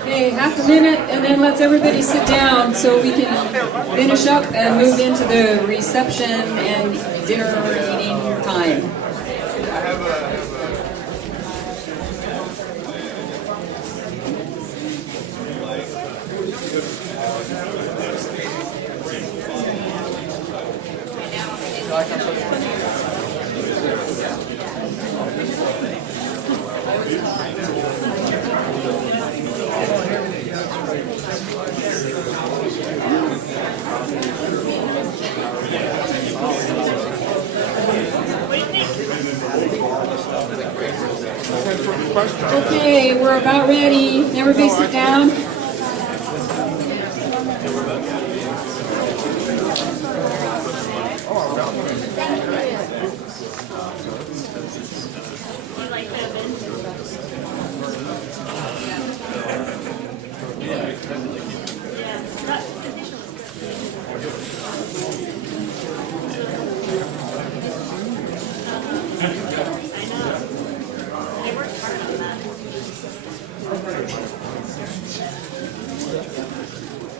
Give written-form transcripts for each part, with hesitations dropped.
Okay, half a minute, and then let's everybody sit down so we can finish up and move into the reception and dinner eating time. Okay, we're about ready. Everybody sit down.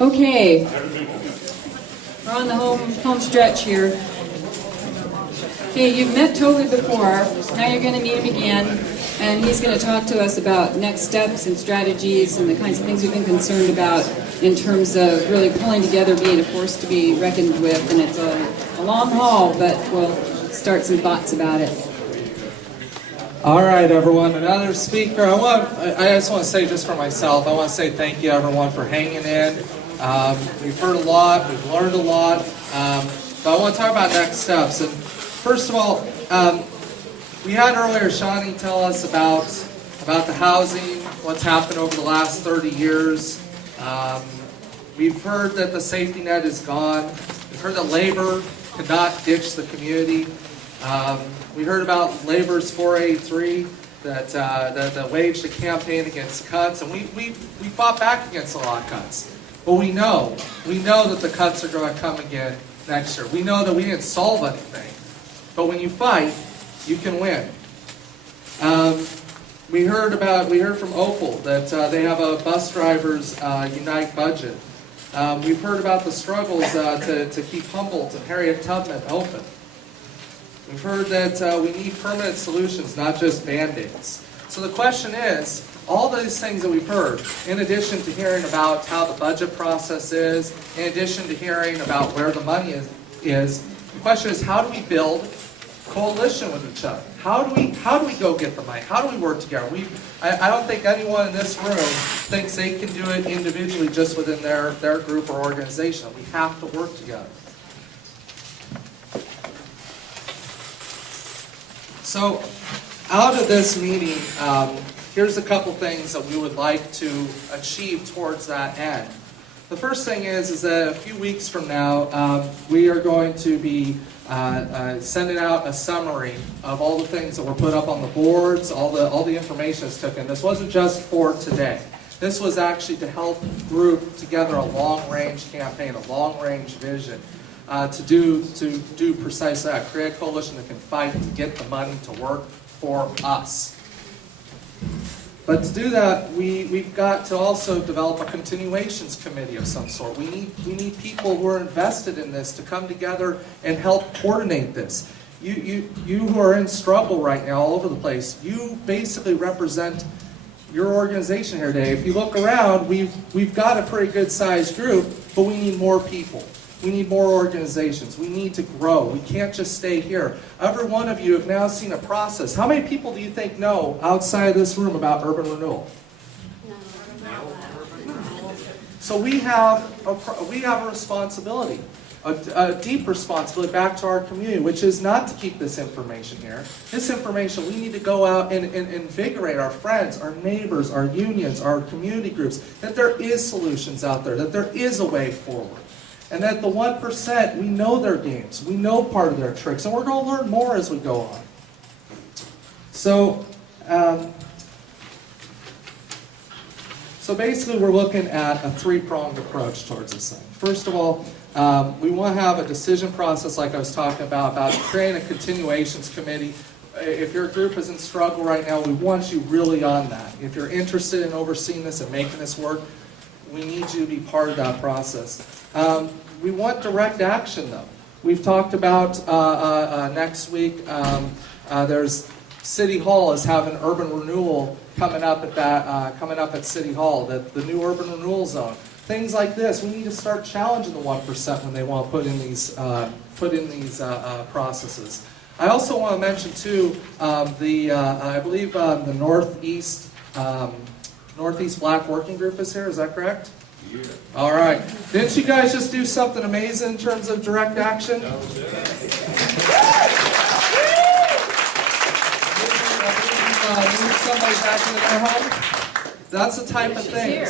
Okay, we're on the home stretch here. Okay, you've met Toby before. Now you're going to meet him again, and he's going to talk to us about next steps and strategies and the kinds of things we've been concerned about in terms of really pulling together, being a force to be reckoned with. And it's a long haul, but we'll start some thoughts about it. All right, everyone. Another speaker. I just want to say, just for myself, I want to say thank you, everyone, for hanging in. We've heard a lot. We've learned a lot. But I want to talk about next steps. And first of all, we had earlier Shawnee tell us about the housing, what's happened over the last 30 years. We've heard that the safety net is gone. We've heard that labor could not ditch the community. We heard about labor's 483 that waged a campaign against cuts, and we fought back against a lot of cuts. But we know that the cuts are going to come again next year. We know that we didn't solve anything, but when you fight, you can win. We heard from Opal that they have a bus drivers unite budget. We've heard about the struggles to keep Humboldt and Harriet Tubman open. We've heard that we need permanent solutions, not just Band-Aids. So the question is, all these things that we've heard, in addition to hearing about how the budget process is, in addition to hearing about where the money is, the question is, how do we build coalition with each other? How do we go get the money? How do we work together? I don't think anyone in this room thinks they can do it individually just within their group or organization. We have to work together. So, out of this meeting, here's a couple things that we would like to achieve towards that end. The first thing is that a few weeks from now, we are going to be sending out a summary of all the things that were put up on the boards, all the information that's taken. This wasn't just for today. This was actually to help group together a long-range campaign, a long-range vision. To do precisely that, create a coalition that can fight to get the money to work for us. But to do that, we've got to also develop a continuations committee of some sort. We need people who are invested in this to come together and help coordinate this. You who are in struggle right now all over the place, you basically represent your organization here today. If you look around, we've got a pretty good sized group, but we need more people. We need more organizations. We need to grow. We can't just stay here. Every one of you have now seen a process. How many people do you think know outside of this room about urban renewal? So we have a responsibility, a deep responsibility back to our community, which is not to keep this information here. This information, we need to go out and invigorate our friends, our neighbors, our unions, our community groups, that there is solutions out there, that there is a way forward. And that the 1%, we know their games, we know part of their tricks, and we're going to learn more as we go on. So basically we're looking at a three-pronged approach towards this thing. First of all, we want to have a decision process like I was talking about creating a continuations committee. if your group is in struggle right now, we want you really on that. If you're interested in overseeing this and making this work, we need you to be part of that process. We want direct action, though. We've talked about next week, there's City Hall is having urban renewal coming up at City Hall, the new urban renewal zone. Things like this, we need to start challenging the 1% when they want to put in these processes. I also want to mention too, I believe the Northeast Black Working Group is here. Is that correct? Yeah. All right. Didn't you guys just do something amazing in terms of direct action? Somebody back into their home? That's the type of thing.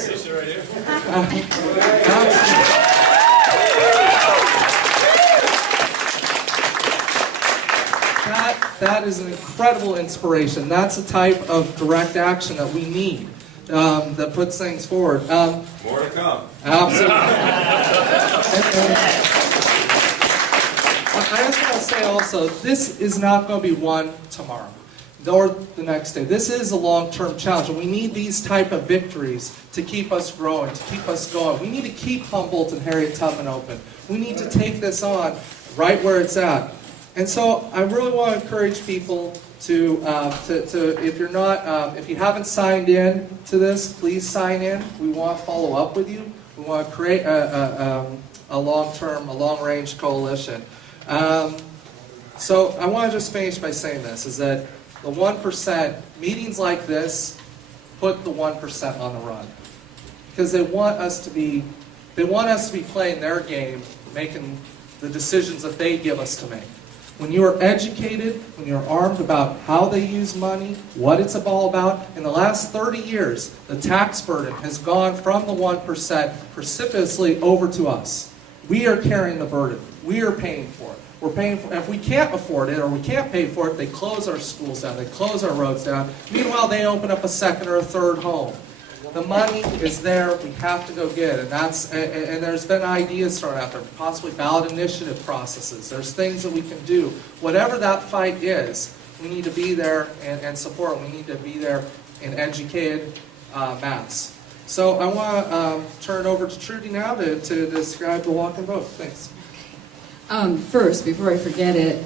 That is an incredible inspiration. That's the type of direct action that we need that puts things forward. More to come. Absolutely. I just want to say also, this is not going to be won tomorrow or the next day. This is a long-term challenge, and we need these type of victories to keep us growing, to keep us going. We need to keep Humboldt and Harriet Tubman open. We need to take this on right where it's at. And so I really want to encourage people to if you're not, if you haven't signed in to this, please sign in. We want to follow up with you. We want to create a long-range coalition. So I want to just finish by saying this, is that the 1%, meetings like this, put the 1% on the run. Because they want us to be playing their game, making the decisions that they give us to make. When you are educated, when you're armed about how they use money, what it's all about, in the last 30 years, the tax burden has gone from the 1% precipitously over to us. We are carrying the burden. We are paying for it. We're paying for it. If we can't afford it or we can't pay for it, they close our schools down, they close our roads down. Meanwhile, they open up a second or a third home. The money is there. We have to go get it. And there's been ideas thrown out there, possibly ballot initiative processes. There's things that we can do. Whatever that fight is, we need to be there and support. We need to be there in educated mass. So I want to turn it over to Trudy now to describe the walk and vote. Thanks. First, before I forget it,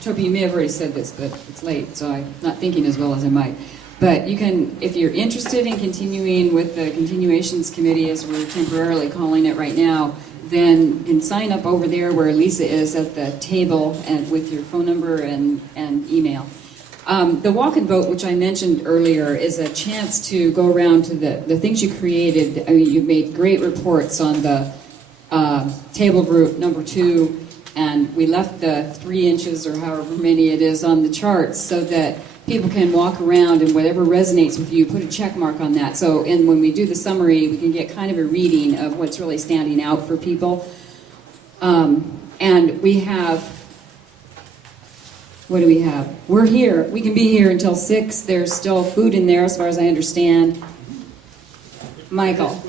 Toby, you may have already said this, but it's late, so I'm not thinking as well as I might. But you can, if you're interested in continuing with the Continuations Committee, as we're temporarily calling it right now, then you can sign up over there where Lisa is at the table and with your phone number and email. The walk and vote, which I mentioned earlier, is a chance to go around to the things you created. I mean, you made great reports on the table group number 2, and we left the 3 inches or however many it is on the charts so that people can walk around and whatever resonates with you, put a check mark on that. So when we do the summary, we can get kind of a reading of what's really standing out for people. And we have, what do we have? We're here. We can be here until 6. There's still food in there as far as I understand. Michael.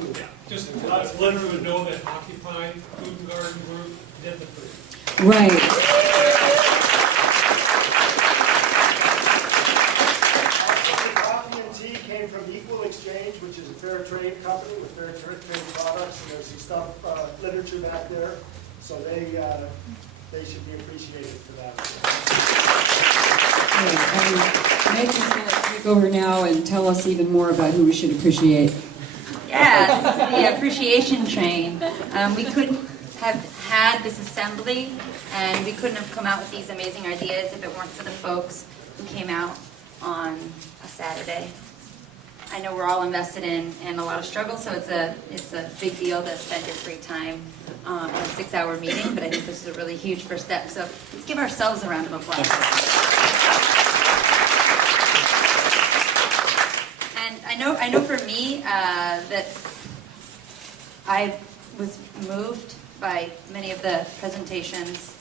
Just let everyone know that Occupy Food and Garden Group did the food. Right. Coffee and tea came from Equal Exchange, which is a fair trade company with fair trade products, and there's some stuff, literature back there, so they should be appreciated for that. Nathan's going to take over now and tell us even more about who we should appreciate. Yeah, this is the appreciation train. We couldn't have had this assembly, and we couldn't have come out with these amazing ideas if it weren't for the folks who came out on a Saturday. I know we're all invested in a lot of struggle, so it's a big deal to spend your free time on a 6-hour meeting, but I think this is a really huge first step. So let's give ourselves a round of applause. And I know for me that I was moved by many of the presentations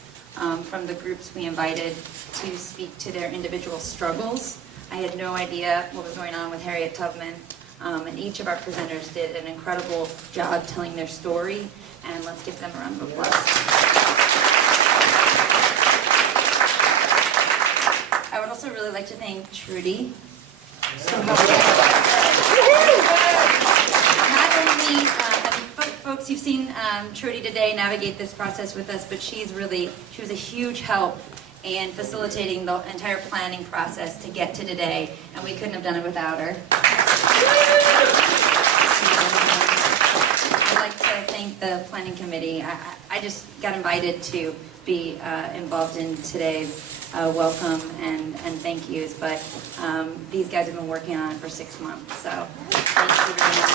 from the groups we invited to speak to their individual struggles. I had no idea what was going on with Harriet Tubman, and each of our presenters did an incredible job telling their story, and let's give them a round of applause. I would also also really like to thank Trudy. Not only, folks, you've seen Trudy today navigate this process with us, but she was a huge help in facilitating the entire planning process to get to today, and we couldn't have done it without her. I'd like to thank the planning committee. I just got invited to be involved in today's welcome and thank yous, but these guys have been working on it for 6 months, so thank you very much.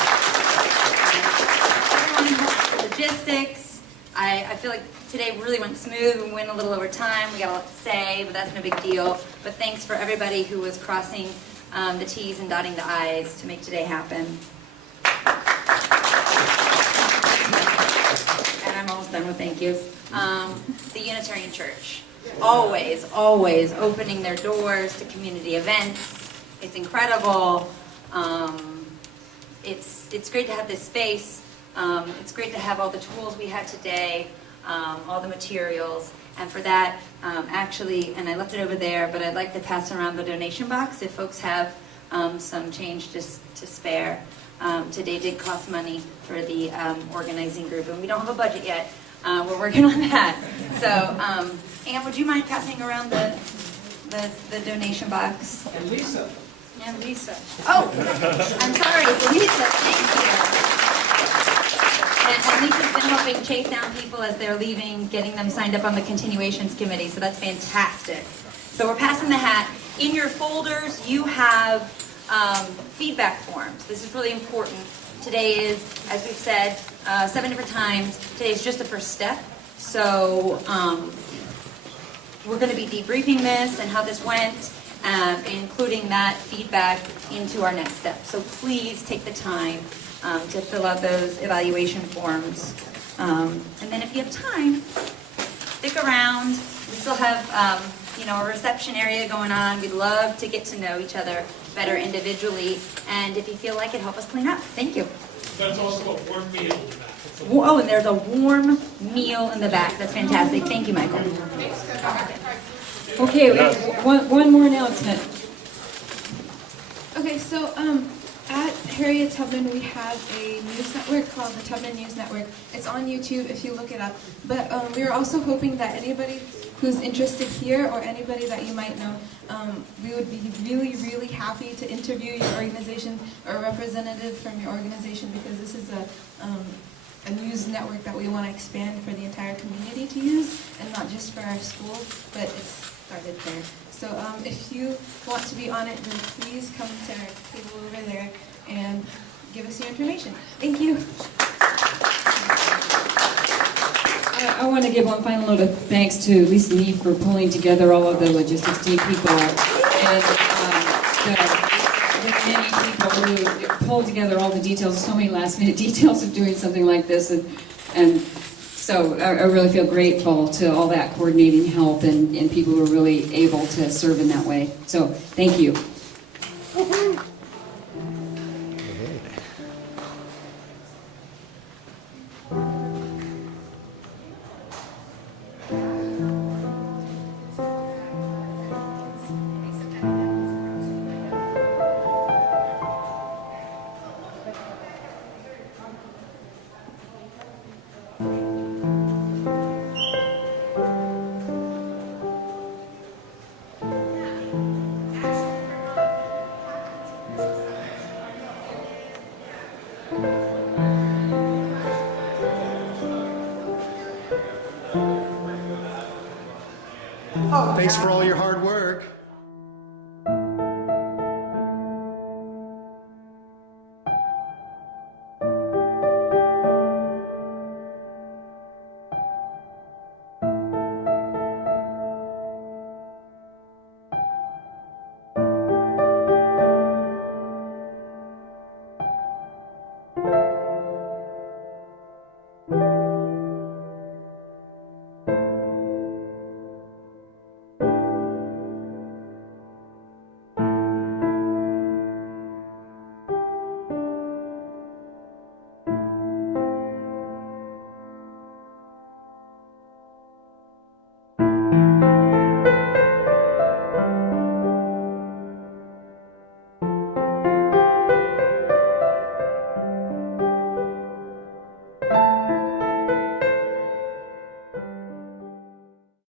Everyone helped with logistics. I feel like today really went smooth. We went a little over time. We got a lot to say, but that's no big deal. But thanks for everybody who was crossing the T's and dotting the I's to make today happen. And I'm almost done with thank yous. The Unitarian Church, always opening their doors to community events. It's incredible. It's great to have this space. It's great to have all the tools we had today, all the materials. And for that, actually, and I left it over there, but I'd like to pass around the donation box if folks have some change to spare. Today did cost money for the organizing group, and we don't have a budget yet. We're working on that. So, Ann, would you mind passing around the donation box? And Lisa. And Lisa. Oh, I'm sorry, Lisa, thank you. And Lisa's been helping chase down people as they're leaving, getting them signed up on the continuations committee, so that's fantastic. So we're passing the hat. In your folders, you have feedback forms. This is really important. Today is, as we've said 7 different times, today is just the first step. So we're going to be debriefing this and how this went, including that feedback into our next step. So please take the time to fill out those evaluation forms. And then if you have time, stick around. We still have a reception area going on. We'd love to get to know each other better individually. And if you feel like it, help us clean up. Thank you. That's also a warm meal in the back. Oh, and there's a warm meal in the back. That's fantastic. Thank you, Michael. Okay, we have one more announcement. Okay, so at Harriet Tubman we have a news network called the Tubman News Network. It's on YouTube if you look it up. But we are also hoping that anybody who's interested here or anybody that you might know, we would be really, really happy to interview your organization or a representative from your organization, because this is a news network that we want to expand for the entire community to use, and not just for our school, but it's started there. So if you want to be on it, then please come to our table over there and give us your information. Thank you. I want to give one final note of thanks to Lisa Neef for pulling together all of the logistics team people and the many people who pulled together all the details, so many last minute details of doing something like this, and so I really feel grateful to all that coordinating help and people who are really able to serve in that way. So thank you. Thanks for all your hard work.